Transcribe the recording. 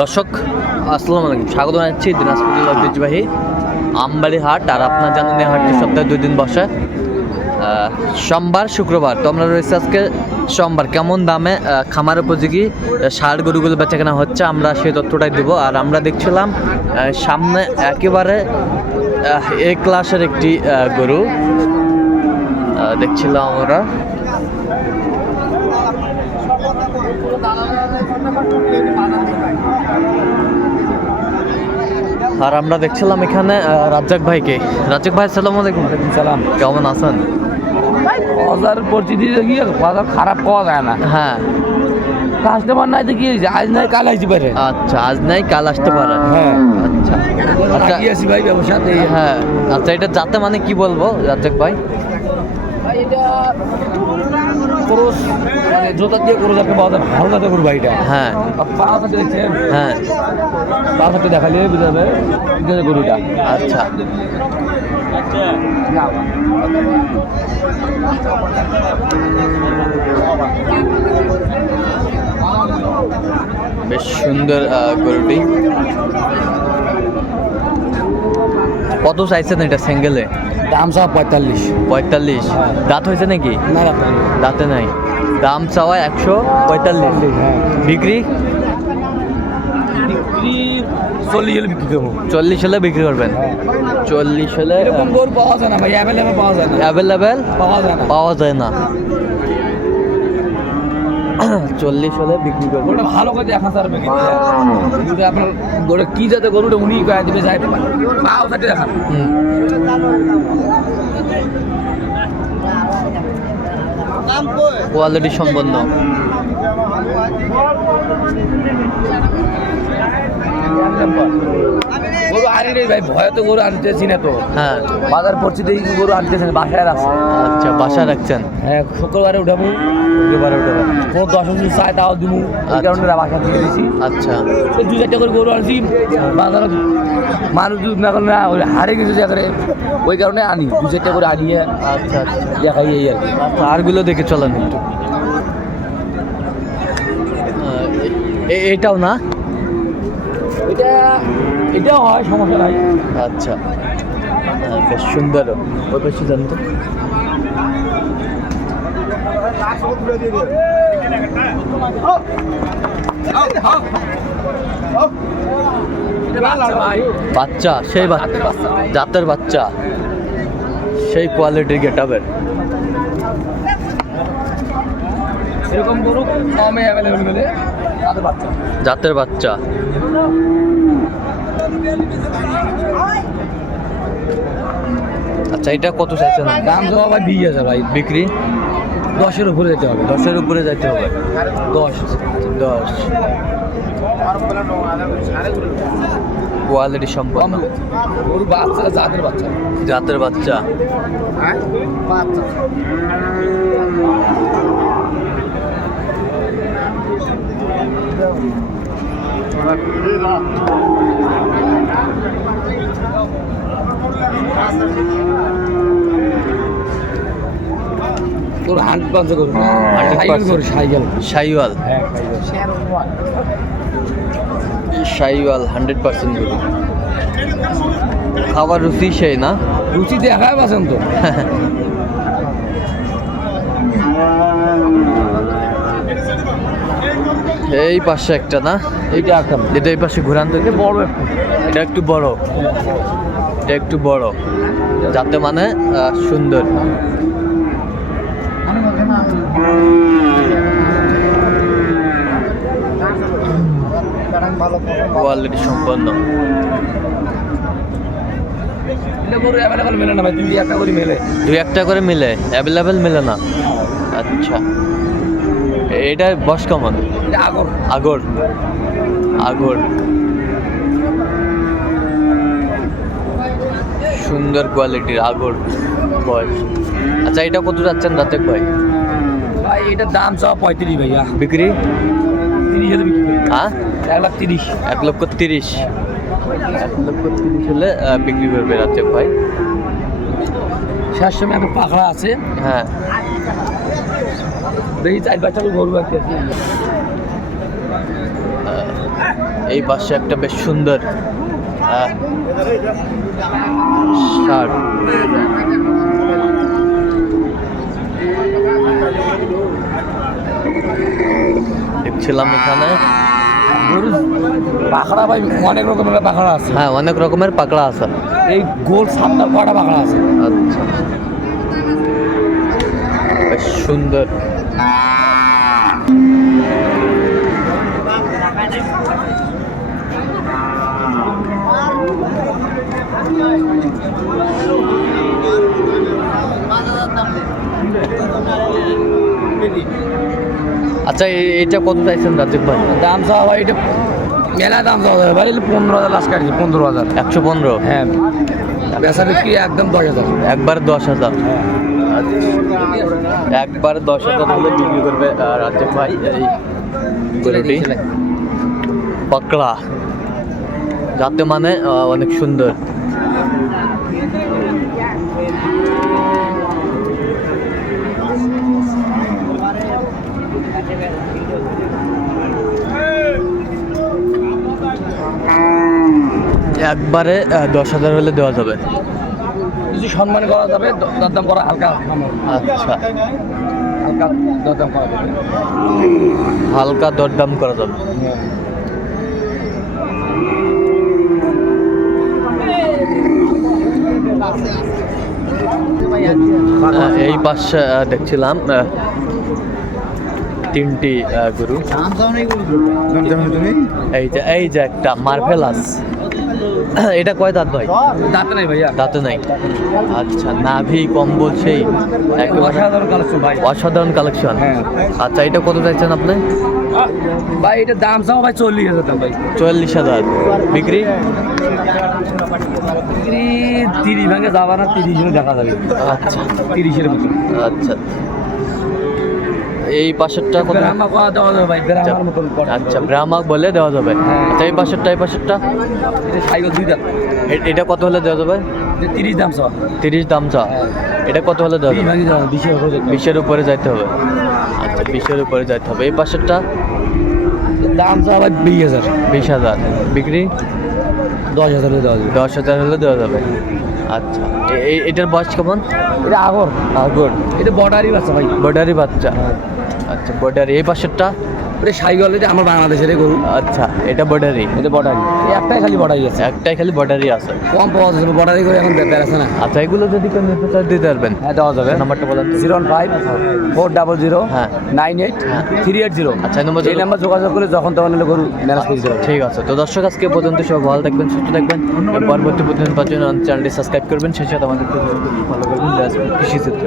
দর্শক আসসালামু আলাইকুম, স্বাগত জানাচ্ছি দিনাজপুর জেলার ঐতিহ্যবাহী আমবাড়ি হাট। আর আপনার জানেন এই হাটটি সপ্তাহে 2 দিন বসে, সোমবার শুক্রবার। তো আমরা রয়েছে আজকে সোমবার। কেমন দামে খামার উপযোগী ষাঁড় গরুগুলো বেচাকেনা হচ্ছে আমরা সেই তথ্যটাই দেবো। আর আমরা দেখছিলাম সামনে একেবারে এ ক্লাসের একটি গরু দেখছিলাম আমরা। আর আমরা দেখছিলাম এখানে রাজ্জাক ভাইকে। রাজ্জাক ভাই আসসালামু আলাইকুম। সালাম। কেমন আছেন? বাজার পরিস্থিতি গিয়ে বাজার খারাপ পাওয়া যায় না। হ্যাঁ, কাস্টমার নাই তো কি হয়েছে, আজ নাই কাল আসতে পারে। আচ্ছা, আজ নাই কাল আসতে পারে। হ্যাঁ, আচ্ছা আচ্ছা আসি ভাই ব্যবসাতে। হ্যাঁ, আচ্ছা এটা যাতে মানে কি বলবো রাজ্জাক ভাই? এটা ক্রস মানে জোতা দিয়ে ক্রস একটা পাওয়া যায়, ভালো লাগে গরু ভাইটা। হ্যাঁ পা হাতে দেখছেন, হ্যাঁ, পা হাতে দেখালে বুঝা যাবে এটা গরুটা। আচ্ছা বেশ সুন্দর গরুটি। কত চাইছেন এটা সিঙ্গেলে? দাম সব 45। 45। দাঁত হয়েছে নাকি? না দাঁতে নাই। দাম চাওয়া 145। হ্যাঁ, বিক্রি বিক্রি 40 হলে বিক্রি করবো। 40 হলে বিক্রি করবেন? 40 হলে এরকম গরু পাওয়া যায় না ভাই, অ্যাভেলেবেল পাওয়া যায় না। অ্যাভেলেবেল পাওয়া যায় না, পাওয়া যায় না। 40 হলে বিক্রি করবেন। গরুটা ভালো করে দেখা স্যার গরুটা আপনার গরু কি যাতে গরুটা উনি কয়ে দিবে যাইতে পারে। পাও সাথে দেখান। কোয়ালিটি সম্পন্ন। গরু আনি নেই ভাই, ভয়ে তো গরু আনতেছি না তো। হ্যাঁ, বাজার পড়ছি তো গরু আনতেছি না, বাসায় রাখছি। আচ্ছা, বাসা রাখছেন? হ্যাঁ, শুক্রবারে উঠাবো। এবারে উঠে কোনো 10 কেজি চাই তাও দিব, এই কারণে বাসা দিয়ে দিয়েছি। আচ্ছা তো 2-4টা করে গরু আনছি, বাজারে মানুষ দুধ না করলে ওই হারে কিছু জায়গায়, ওই কারণে আনি 2-4টা করে আনিয়ে আচ্ছা আচ্ছা দেখাই এই আর কি। আচ্ছা, আরগুলো দেখে চলেন একটু। এটাও না? এটাও হয়, সমস্যা নাই। আচ্ছা, বেশ সুন্দর। ওই বেশি জানতো। বাচ্চা, সেই জাতের বাচ্চা, সেই কোয়ালিটির গেটাবের। এরকম গরু কমে অ্যাভেলেবেল হলে জাতের বাচ্চা। আচ্ছা, এটা কত চাইছেন? দাম তো ভাই 20,000 ভাই। বিক্রি 10-এর উপরে যেতে হবে। 10-এর উপরে যাইতে হবে। 10 কোয়ালিটি সম্পন্ন গরু বাচ্চা, জাতের বাচ্চা। জাতের বাচ্চা। তোর 100% গরু, 100% সাইকেল শাহিওয়াল। হ্যাঁ, শাহিওয়াল 100% গরু। খাবার রুচি সেই না? রুচি দেখায় পাচ্ছেন তো। এই পাশে একটা না? এইটা একটা এটা এই পাশে ঘুরান তো। বড় একটা, এটা একটু বড়, এটা একটু বড়, যাতে মানে সুন্দর। কোয়ালিটি সম্পন্ন। গরু অ্যাভেলেবেল মেলে না ভাই, 2-1টা করে মেলে। 2-1টা করে মিলে, অ্যাভেলেবেল মিলে না। আচ্ছা, এটার বয়স কেমন? এটা আগর আগর আগর সুন্দর কোয়ালিটির আগর বয়স। আচ্ছা, এটা কত যাচ্ছেন রাজ্জাক ভাই? ভাই এটার দাম সব 35 ভাইয়া। বিক্রি 30 হলে বিক্রি করবো। হ্যাঁ, 1,30,000। 1,30,000। 1,30,000 হলে বিক্রি করবে রাজ্জাক ভাই। শেষ সময় একটা পাখড়া আছে। হ্যাঁ, দেখি 4-5টা গরু আছে। এই পাশে একটা বেশ সুন্দর শার্ট। দেখছিলাম এখানে গরুর পাখড়া ভাই অনেক রকমের পাখড়া আছে। হ্যাঁ, অনেক রকমের পাকড়া আছে। এই গোল সাতটার কটা পাখড়া আছে। আচ্ছা, বেশ সুন্দর। আচ্ছা, এটা কত চাইছেন রাজীব ভাই? দাম চাওয়া ভাই এটা মেলা দাম চাওয়া যাবে ভাই, 15,000 লাস্ট কাটছে, 15,000। 115। হ্যাঁ, বেচা বিক্রি একদম 10,000। একবার 10,000। একবার 10,000 হলে বিক্রি করবে রাজীব ভাই এই গরুটি। পাকড়া যাতে মানে অনেক সুন্দর। একবারে 10,000 হলে দেওয়া যাবে। কিছু সম্মান করা যাবে, দরদাম করা হালকা, আচ্ছা, হালকা দরদাম করা যাবে। হালকা দরদাম করা যাবে। এই পাশে দেখছিলাম তিনটি গরু। এই যে একটা মার্ভেলাস, এটা কয় দাঁত ভাই? দাঁতে নাই ভাইয়া, দাঁতে নাই। আচ্ছা, নাভি কম্বল সেই একেবারে অসাধারণ কালেকশন ভাই। অসাধারণ কালেকশন। হ্যাঁ আচ্ছা, এটা কত চাইছেন আপনি? ভাই এটা দাম চাও ভাই 40,000 দাম ভাই। 40,000 বিক্রি? 30 ভাঙে যাবা না, 30 দেখা যাবে। আচ্ছা 30-এর মতো। আচ্ছা, এই পাশেরটা কত? ব্রাহ্মা করা দেওয়া যাবে ভাই, ব্রাহ্মার মতন করা। আচ্ছা, ব্রাহ্মক বলে দেওয়া যাবে। হ্যাঁ। আচ্ছা, এই পাশেরটা এটা সাইকেল 2 দাম। এটা কত হলে দেওয়া যাবে? এটা 30 দাম চাওয়া। 30 দাম চা। এটা কত হলে দেওয়া 30 যাবে? ভাঙে যাবে, 20-এর উপরে যাবে। 20-এর উপরে যাইতে হবে। আচ্ছা, 20-এর উপরে যাইতে হবে। এই পাশেরটা দাম চাওয়া ভাই 20,000। 20,000 বিক্রি? 10,000 দেওয়া যাবে। 10,000 হলে দেওয়া যাবে। আচ্ছা, এটার বয়স কেমন? এটা আগর, আগর এটা বর্ডারি বাচ্চা ভাই। বর্ডারি বাচ্চা। আচ্ছা, বর্ডারি। এই পাশেরটা? এটা সাইকেল, এটা আমার বাংলাদেশের গরু। আচ্ছা, এটা বর্ডারি। এটা বর্ডারি, একটাই খালি বর্ডারি আছে, একটাই খালি বর্ডারি আছে। কম পাওয়া যাবে বর্ডারি করে, এখন ব্যাপার আছে না। আচ্ছা, এগুলো যদি কেউ নিতে চায় দিতে পারবেন? হ্যাঁ দেওয়া যাবে। নাম্বারটা বলেন তো। 015-400 হ্যাঁ। 98-380। আচ্ছা, এই নম্বর এই নাম্বার যোগাযোগ করে যখন তখন হলে গরু ম্যানেজ করে দিতে পারবে। ঠিক আছে। তো দর্শক, আজকে পর্যন্ত সবাই ভালো থাকবেন, সুস্থ থাকবেন। পরবর্তী প্রতিদিন পাওয়ার জন্য চ্যানেলটি সাবস্ক্রাইব করবেন, সেই সাথে আমাদের ফলো করবেন কৃষি চিত্র।